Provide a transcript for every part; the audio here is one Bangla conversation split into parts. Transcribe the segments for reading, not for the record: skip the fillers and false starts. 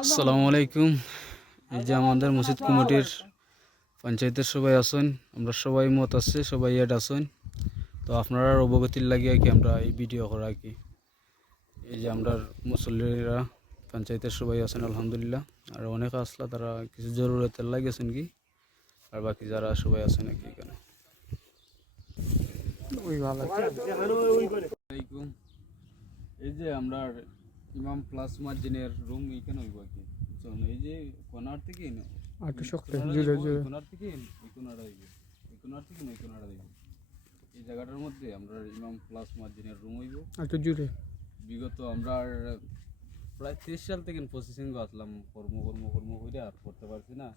আসসালামু আলাইকুম। এই যে আমাদের মসজিদ কমিটির পঞ্চায়েতের সবাই আছেন, আমরা সবাই মত আছে, সবাই এড আছেন। তো আপনারা অবগতির লাগিয়ে কি আমরা এই ভিডিও করা কি এই যে আমরা মুসল্লিরা পঞ্চায়েতের সবাই আছেন আলহামদুলিল্লাহ। আর অনেক আসলা তারা কিছু জরুরতের লাগিয়েছেন কি, আর বাকি যারা সবাই আছেন নাকি এখানে। আলাইকুম। এই যে আমরা ইমাম প্লাস মার্জিনের রুম এইখানে হইব আর কি। এই যে কোনার থেকে কোনার থেকে এই কোনার হইব, এই কোনার থেকে এই কোনার হইব। এই জায়গাটার মধ্যে আমরা ইমাম প্লাস মার্জিনের রুম হইব। একটু জুড়ে বিগত আমরা প্রায় 30 সাল থেকে প্রসেসিং আসলাম, কর্ম করে আর করতে পারছি না,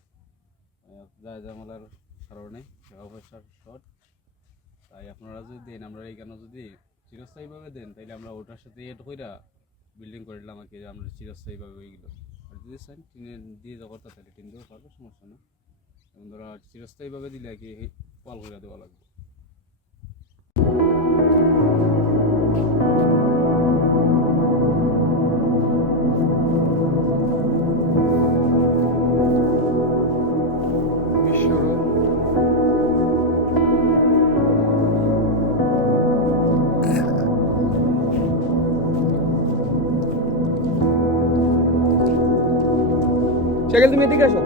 যায় জামালার কারণে টাকা পয়সার শর্ট। তাই আপনারা যদি দেন, আমরা এইখানে যদি চিরস্থায়ীভাবে দেন তাইলে আমরা ওটার সাথে এড কইরা বিল্ডিং করে দিলাম আর কি, আমরা চিরস্থায়ীভাবে ওইগুলো। আর যদি চান টিনে দিয়ে করতে তাহলে টিন দিয়েও পারবো, সমস্যা না। এবং ধরা চিরস্থায়ীভাবে দিলে আর কি পাল করে দেওয়া লাগবে। শাকিল তুমি এদিকে আসো।